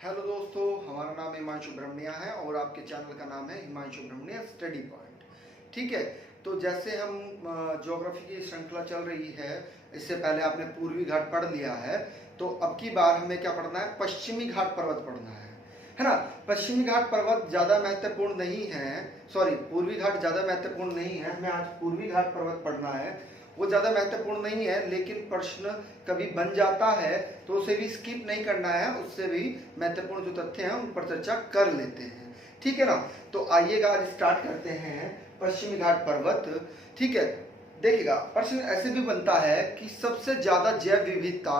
Hello दोस्तों, हमारा नाम हिमांशु ब्रह्मण्या है और आपके चैनल का नाम है हिमांशु ब्रह्मण्या स्टडी पॉइंट। ठीक है, तो जैसे हम ज्योग्राफी की श्रृंखला चल रही है, इससे पहले आपने पूर्वी घाट पढ़ लिया है, तो अब की बार हमें क्या पढ़ना है? पश्चिमी घाट पर्वत पढ़ना है ना। पश्चिमी घाट पर्वत ज़्यादा महत्वपूर्ण नहीं है, सॉरी पूर्वी घाट ज़्यादा महत्वपूर्ण नहीं है, हमें आज पूर्वी घाट पर्वत पढ़ना है। वो ज़्यादा महत्वपूर्ण नहीं है, लेकिन प्रश्न कभी बन जाता है तो उसे भी स्किप नहीं करना है, उससे भी महत्वपूर्ण जो तथ्य हैं उन पर चर्चा कर लेते हैं। ठीक है ना, तो आइएगा आज स्टार्ट करते हैं पश्चिमी घाट पर्वत। ठीक है, देखिएगा प्रश्न ऐसे भी बनता है कि सबसे ज्यादा जैव विविधता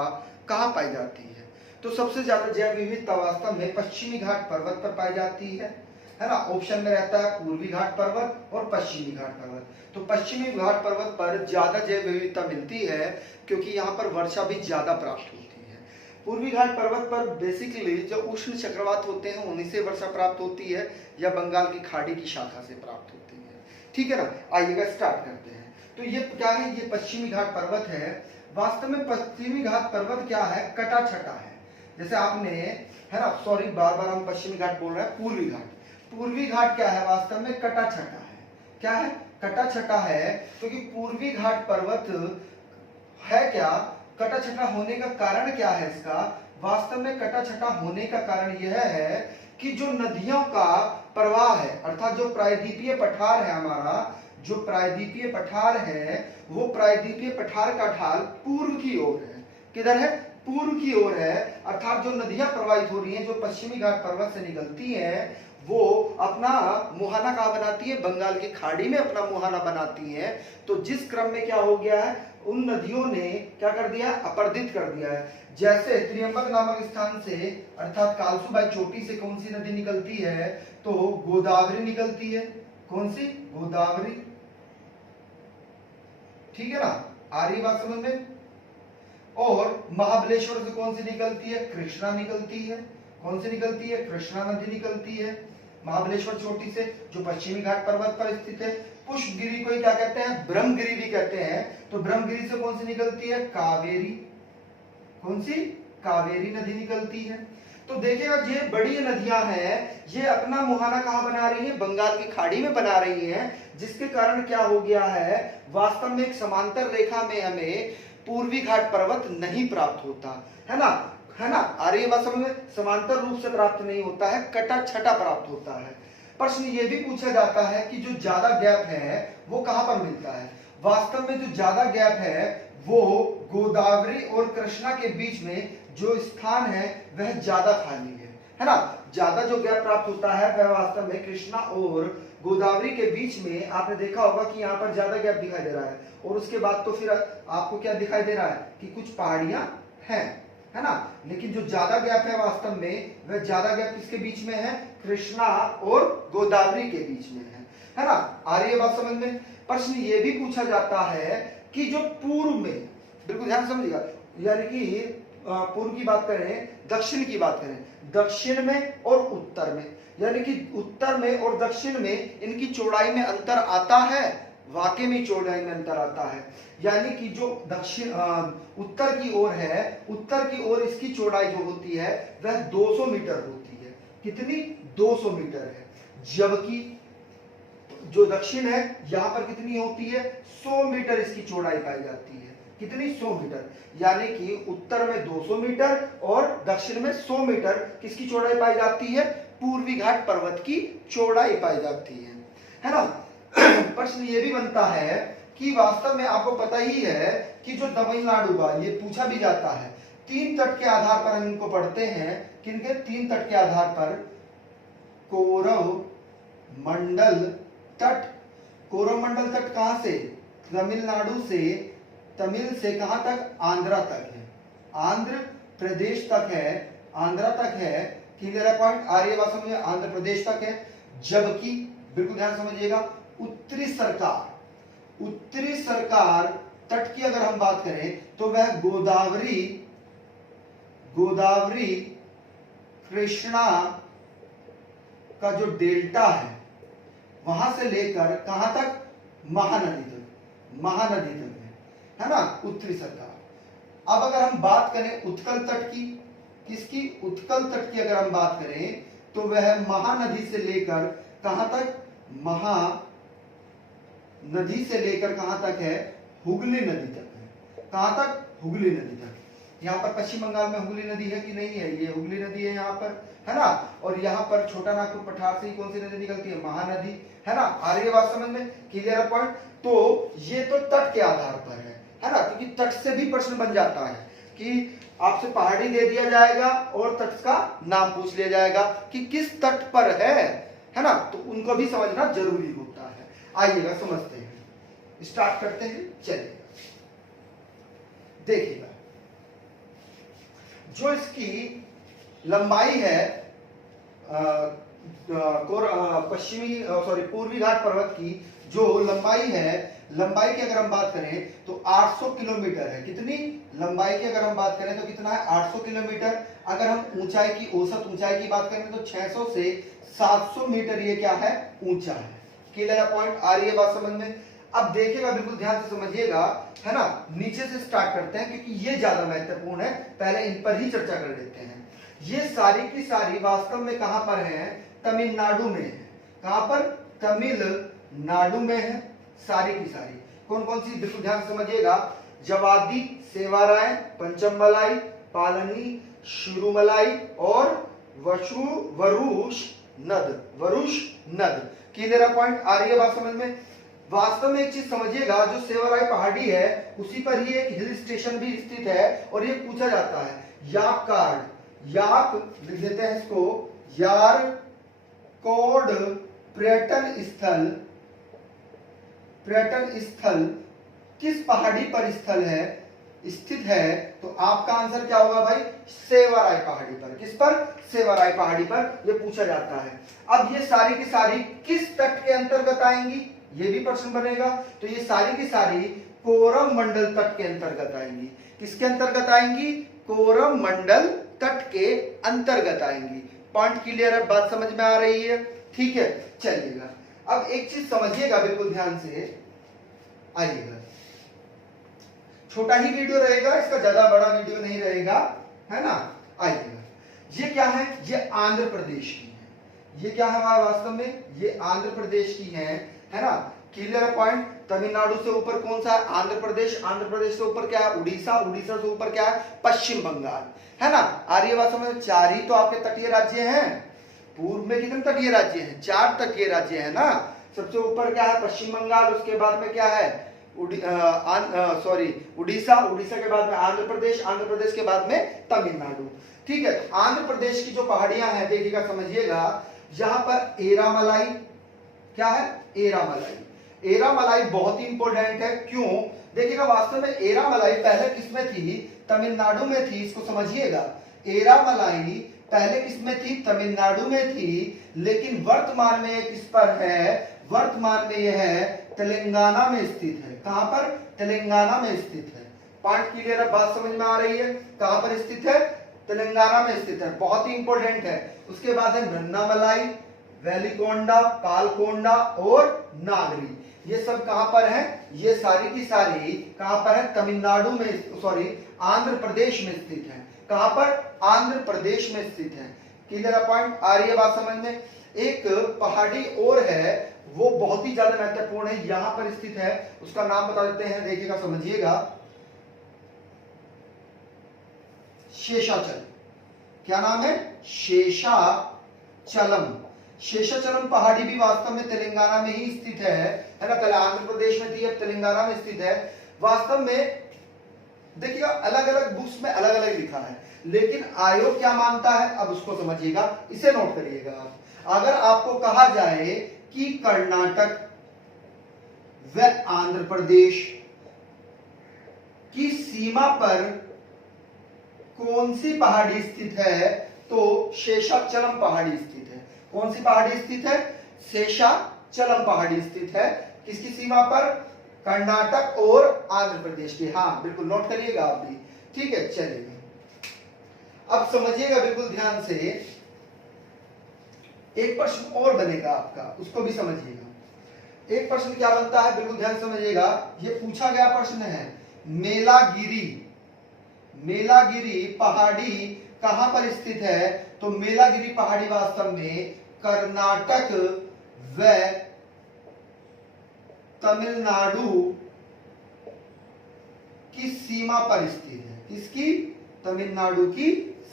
कहाँ पाई जाती है? तो सबसे ज्यादा जैव विविधता वास्तव में पश्चिमी घाट पर्वत पर पाई जाती है ना। ऑप्शन में रहता है पूर्वी घाट पर्वत और पश्चिमी घाट पर्वत। तो पश्चिमी घाट पर्वत पर ज्यादा जैव विविधता मिलती है क्योंकि यहाँ पर वर्षा भी ज्यादा प्राप्त होती है। पूर्वी घाट पर्वत पर बेसिकली जो उष्ण चक्रवात होते हैं उन्हीं से वर्षा प्राप्त होती है या बंगाल की खाड़ी की शाखा से प्राप्त होती है। ठीक है ना, आइएगा स्टार्ट करते हैं। तो ये क्या है? ये पश्चिमी घाट पर्वत है। वास्तव में पश्चिमी घाट पर्वत क्या है? कटा छटा है। जैसे आपने, है ना, सॉरी बार बार हम पश्चिमी घाट बोल रहे हैं, पूर्वी घाट। पूर्वी घाट क्या है? वास्तव में कटा छटा है। क्या है? कटा छटा है, क्योंकि पूर्वी घाट पर्वत है क्या? कटा छटा होने का कारण क्या है इसका? वास्तव में कटा छटा होने का कारण यह है कि जो नदियों का प्रवाह है, अर्थात जो प्रायद्वीपीय पठार है हमारा, जो प्रायद्वीपीय पठार है, वो प्रायद्वीपीय पठार का ढाल पूर्व की ओर है। किधर है? पूर्व की ओर है। अर्थात जो नदियां प्रवाहित हो रही हैं, जो पश्चिमी घाट पर्वत से निकलती हैं, वो अपना मुहाना कहाँ बनाती है? बंगाल की खाड़ी में अपना मुहाना बनाती हैं। तो जिस क्रम में क्या हो गया है, उन नदियों ने क्या कर दिया? अपरदित कर दिया है। जैसे त्रियंबक नामक स्थान से, अर्थात कालसूबाई चोटी से कौन सी नदी निकलती है? तो गोदावरी निकलती है। कौन सी? गोदावरी। ठीक है ना, आ रही बात समझ में? और महाबलेश्वर से कौन सी निकलती है? कृष्णा निकलती है। कौन सी निकलती है? कृष्णा नदी निकलती है महाबलेश्वर चोटी से, जो पश्चिमी घाट पर्वत पर स्थित है। पुष्पगिरी को क्या कहते हैं? ब्रह्मगिरी भी कहते हैं। तो ब्रह्मगिरी से कौन सी निकलती है? कावेरी। कौन सी? कावेरी नदी निकलती है। तो देखिएगा, ये बड़ी नदियां हैं, ये अपना मुहाना कहाँ बना रही है? बंगाल की खाड़ी में बना रही हैं, जिसके कारण क्या हो गया है? वास्तव में एक समांतर रेखा में हमें पूर्वी घाट पर्वत नहीं प्राप्त होता है ना। है ना, आ रही है बात समझ में? समांतर रूप से प्राप्त नहीं होता है, कटा छटा प्राप्त होता है। प्रश्न ये भी पूछा जाता है कि जो ज्यादा गैप है वो कहां पर मिलता है? वास्तव में जो ज्यादा गैप है वो गोदावरी और कृष्णा के बीच में जो स्थान है वह ज्यादा खाली है ना। ज्यादा जो गैप प्राप्त होता है वह वास्तव में कृष्णा और गोदावरी के बीच में। आपने देखा होगा कि यहाँ पर ज्यादा गैप दिखाई दे रहा है, और उसके बाद तो फिर आपको क्या दिखाई दे रहा है कि कुछ पहाड़ियां हैं, है ना। लेकिन जो ज्यादा गैप है वास्तव में, वह ज्यादा गैप किसके बीच में है? कृष्णा और गोदावरी के बीच में है ना। आ रही है बात समझ में? प्रश्न ये भी पूछा जाता है कि जो पूर्व में, बिल्कुल ध्यान समझिएगा, यानी कि पूर्व की बात करें, दक्षिण की बात करें, दक्षिण में और उत्तर में, यानी कि उत्तर में और दक्षिण में इनकी चौड़ाई में अंतर आता है। वाकई में चौड़ाई में अंतर आता है, यानी कि जो दक्षिण उत्तर की ओर है, उत्तर की ओर इसकी चौड़ाई जो होती है वह 200 मीटर होती है। कितनी? 200 मीटर है। जबकि जो दक्षिण है यहां पर कितनी होती है? 100 मीटर इसकी चौड़ाई पाई जाती है। कितनी? 100 मीटर। यानी कि उत्तर में 200 मीटर और दक्षिण में 100 मीटर किसकी चौड़ाई पाई जाती है? पूर्वी घाट पर्वत की चौड़ाई पाई जाती है ना। प्रश्न ये भी बनता है कि वास्तव में आपको पता ही है कि जो तमिलनाडु का, ये पूछा भी जाता है, 3 तट के आधार पर हम इनको पढ़ते हैं। किनके? 3 तट के आधार पर। कोरमंडल तट। कोरमंडल तट कहां से? तमिलनाडु से, तमिल से कहां तक? आंध्रा तक है, आंध्र प्रदेश तक है, आंध्रा तक है। क्लियर है पॉइंट? आ रही है बात समझिए? आंध्र प्रदेश तक है। जबकि बिल्कुल ध्यान समझिएगा, उत्तरी सरकार, उत्तरी सरकार तट की अगर हम बात करें तो वह गोदावरी, गोदावरी कृष्णा का जो डेल्टा है वहां से लेकर कहां तक? महानदी तक, महानदी तक है ना, उत्तरी सरकार। अब अगर हम बात करें उत्कल तट की, किसकी, उत्कल तट की अगर हम बात करें तो वह महानदी से लेकर कहां तक, महानदी से लेकर कहां तक है, हुगली नदी तक है। कहां तक, हुगली नदी तक। यहाँ पर पश्चिम बंगाल में हुगली नदी है कि नहीं है, ये हुगली नदी है यहाँ पर, है ना। और यहाँ पर छोटा नागपुर पठार से ही कौन सी नदी निकलती है, महानदी, है ना। आ रही है बात समझ में, क्लियर पॉइंट। तो ये तो तट के आधार पर है ना, क्योंकि तट से भी प्रश्न बन जाता है कि आपसे पहाड़ी दे दिया जाएगा और तट का नाम पूछ लिया जाएगा कि किस तट पर है ना, तो उनको भी समझना जरूरी होता है। आइएगा समझते हैं, स्टार्ट करते हैं, चलिए देखिएगा। जो इसकी लंबाई है पूर्वी घाट पर्वत की जो लंबाई है, लंबाई की अगर हम बात करें तो 800 किलोमीटर है। कितनी लंबाई की अगर हम बात करें तो कितना है, 800 किलोमीटर। अगर हम ऊंचाई की, औसत ऊंचाई की बात करें तो 600 से 700 मीटर ये क्या है, ऊंचा है। क्लियर पॉइंट, आ रही है बात समझ में। अब देखिएगा, बिल्कुल ध्यान से समझिएगा, है ना। नीचे से स्टार्ट करते हैं क्योंकि ये ज्यादा महत्वपूर्ण है, पहले इन पर ही चर्चा कर लेते हैं। ये सारी की सारी वास्तव में कहां पर है, तमिलनाडु में है। कहां पर, तमिलनाडु में है सारी की सारी। कौन कौन सी, बिल्कुल ध्यान से समझिएगा, जवादी, सेवाराय, पंचमलाई, पालनी, शुरुमलाई और वरुष नद। क्लियर पॉइंट, आ रही है बात समझ में। वास्तव में एक चीज समझिएगा, जो सेवाराय पहाड़ी है उसी पर ही एक हिल स्टेशन भी स्थित है और ये पूछा जाता है, याक लिख देते हैं इसको, यारकोड पर्यटन स्थल किस पहाड़ी पर स्थित है, तो आपका आंसर क्या होगा भाई, सेवाराय पहाड़ी पर। किस पर, सेवाराय पहाड़ी पर, यह पूछा जाता है। अब ये सारी की सारी किस तट के अंतर्गत आएंगी, ये भी प्रश्न बनेगा। तो ये सारी की सारी कोरमंडल तट के अंतर्गत आएंगी। किसके अंतर्गत आएंगी, कोरमंडल तट के अंतर्गत आएंगी। पॉइंट क्लियर है, बात समझ में आ रही है, ठीक है। चलिएगा, अब एक चीज समझिएगा, बिल्कुल ध्यान से आइएगा। छोटा ही वीडियो रहेगा, इसका ज्यादा बड़ा वीडियो नहीं रहेगा, है ना। आइएगा, ये क्या है, ये आंध्र प्रदेश की है। ये क्या है हमारा, वास्तव में ये आंध्र प्रदेश की है ना। Clear point. तमिलनाडु से ऊपर कौन सा है, आंध्र प्रदेश। आंध्र प्रदेश से ऊपर क्या है, उड़ीसा। उड़ीसा से ऊपर क्या है, पश्चिम बंगाल, है ना। आ रही है बात समझ में। 4 ही तो आपके तटीय राज्य हैं। पूर्व में कितने तटीय राज्य हैं, 4 तटीय राज्य है ना। सबसे ऊपर क्या है, पश्चिम बंगाल, उसके बाद में क्या है, उड़ीसा। उड़ीसा के बाद में आंध्र प्रदेश। आंध्र प्रदेश के बाद में तमिलनाडु, ठीक है। आंध्र प्रदेश की जो पहाड़ियां हैं, देखिएगा समझिएगा, यहां पर एरामलाई, क्या है, एरामलाई। एरामलाई बहुत ही इंपॉर्टेंट है। क्यों, देखिएगा, वास्तव में एरामलाई पहले किसमें थी, तमिलनाडु में थी। इसको समझिएगा, एरामलाई पहले किसमें थी, तमिलनाडु में थी, लेकिन वर्तमान में ये किस पर है, वर्तमान में यह है तेलंगाना में स्थित है। कहां पर, तेलंगाना में स्थित है। पॉइंट क्लियर है, बात समझ में आ रही है। कहां पर स्थित है, तेलंगाना में स्थित है, बहुत ही इंपॉर्टेंट है। उसके बाद है रन्नामलाई, वेलिकोंडा, पालकोंडा और नागरी। ये सब कहां पर है, ये सारी की सारी कहां पर है, तमिलनाडु में, सॉरी आंध्र प्रदेश में स्थित है। कहां पर, आंध्र प्रदेश में स्थित है। क्लियर पॉइंट, आ रही है बात समझ में। एक पहाड़ी और है, वो बहुत ही ज्यादा महत्वपूर्ण है, यहां पर स्थित है, उसका नाम बता देते हैं, देखिएगा समझिएगा, शेषाचल। क्या नाम है, शेषाचलम। शेषाचलम पहाड़ी भी वास्तव में तेलंगाना में ही स्थित है ना। पहले आंध्र प्रदेश में थी, अब तेलंगाना में स्थित है। वास्तव में देखिएगा, अलग अलग बुक्स में अलग अलग लिखा है, लेकिन आयोग क्या मानता है, अब उसको समझिएगा, इसे नोट करिएगा आप। अगर आपको कहा जाए कि कर्नाटक व आंध्र प्रदेश की सीमा पर कौन सी पहाड़ी स्थित है, तो शेषाचलम पहाड़ी स्थित है। कौन सी पहाड़ी स्थित है, शेषाचलम पहाड़ी स्थित है। किसकी सीमा पर, कर्नाटक और आंध्र प्रदेश की। हाँ बिल्कुल, नोट करिएगा आप भी, ठीक है। चलिए, अब समझिएगा बिल्कुल ध्यान से, एक प्रश्न और बनेगा आपका, उसको भी समझिएगा। एक प्रश्न क्या बनता है, बिल्कुल ध्यान समझिएगा, ये पूछा गया प्रश्न है, मेलागिरी पहाड़ी कहां पर स्थित है? तो मेलागिरी पहाड़ी वास्तव में कर्नाटक व तमिलनाडु की सीमा पर स्थित है। किसकी? तमिलनाडु की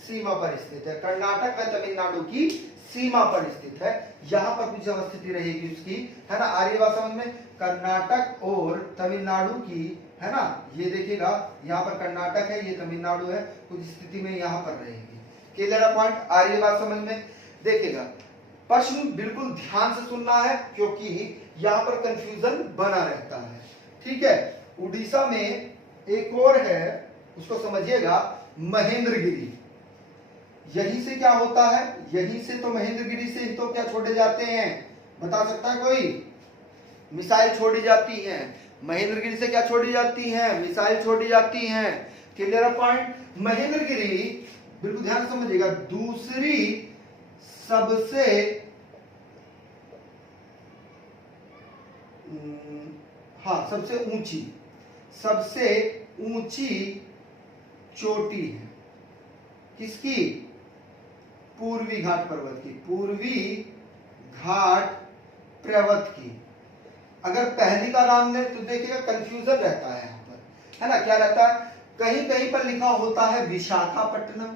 सीमा पर स्थित है। कर्नाटक व तमिलनाडु की सीमा पर स्थित है। यहां पर कुछ अवस्थिति रहेगी उसकी, है ना। आर्य बात समझ में? कर्नाटक और तमिलनाडु की, है ना, ये देखिएगा यहाँ पर कर्नाटक है, ये तमिलनाडु है, कुछ स्थिति में यहाँ पर रहेगी। क्लियर है पॉइंट? आर्य बात समझ में? देखिएगा प्रश्न बिल्कुल ध्यान से सुनना है क्योंकि यहाँ पर कंफ्यूजन बना रहता है। ठीक है। उड़ीसा में एक और है, उसको समझिएगा, महेंद्रगिरी। यहीं से क्या होता है? यहीं से तो महेंद्रगिरी से ही तो क्या छोड़े जाते हैं? बता सकता है कोई? मिसाइल छोड़ी जाती है। महेंद्रगिरी से क्या छोड़ी जाती है? मिसाइल छोड़ी जाती हैं। Clear point? महेंद्रगिरी बिल्कुल ध्यान से समझिएगा, दूसरी सबसे सबसे ऊंची चोटी है। किसकी? पूर्वी घाट पर्वत की। पूर्वी घाट पर्वत की। अगर पहली का नाम ले तो देखिएगा कंफ्यूजन रहता है यहाँ पर, है ना। क्या रहता है? कहीं कहीं पर लिखा होता है विशाखापट्टनम।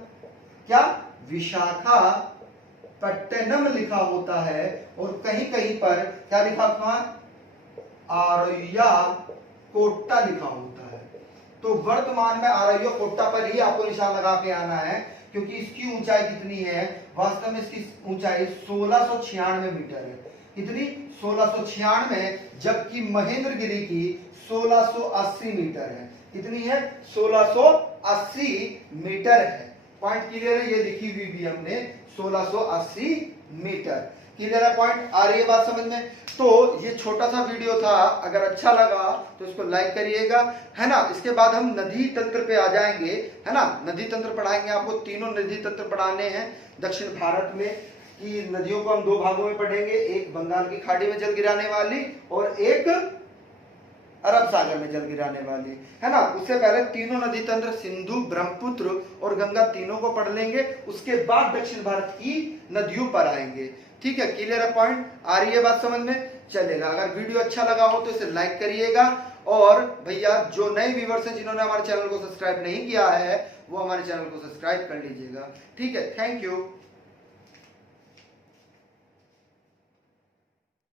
क्या? विशाखापट्टनम लिखा होता है। और कहीं कहीं पर क्या लिखा हुआ? आरैयाकोट्टा लिखा होता है। तो वर्तमान में आरैयाकोट्टा पर ही आपको निशान लगा के आना है क्योंकि इसकी ऊंचाई कितनी है? वास्तव में इसकी ऊंचाई 1696 मीटर है। कितनी? 1696, जबकि महेंद्रगिरी की 1680 मीटर है। कितनी है? 1680 मीटर है। पॉइंट क्लियर है? ये लिखी हुई भी हमने 1680 मीटर। क्लियर है पॉइंट? आ रही है बात समझ में? तो ये छोटा सा वीडियो था, अगर अच्छा लगा तो इसको लाइक करिएगा, है ना। इसके बाद हम नदी तंत्र पे आ जाएंगे, है ना। नदी तंत्र पढ़ाएंगे आपको। तीनों नदी तंत्र पढ़ाने हैं दक्षिण भारत में की नदियों को हम दो भागों में पढ़ेंगे, एक बंगाल की खाड़ी में जल गिराने वाली और एक अरब सागर में जल गिराने वाली, है ना। उससे पहले तीनों नदी तंत्र सिंधु, ब्रह्मपुत्र और गंगा तीनों को पढ़ लेंगे। उसके बाद दक्षिण भारत की नदियों पर आएंगे। ठीक है। क्लियर है पॉइंट? आ रही है बात समझ में? चलेगा। अगर वीडियो अच्छा लगा हो तो इसे लाइक करिएगा। और भैया जो नए व्यूअर्स हैं जिन्होंने हमारे चैनल को सब्सक्राइब नहीं किया है वो हमारे चैनल को सब्सक्राइब कर लीजिएगा। ठीक है। Thank you.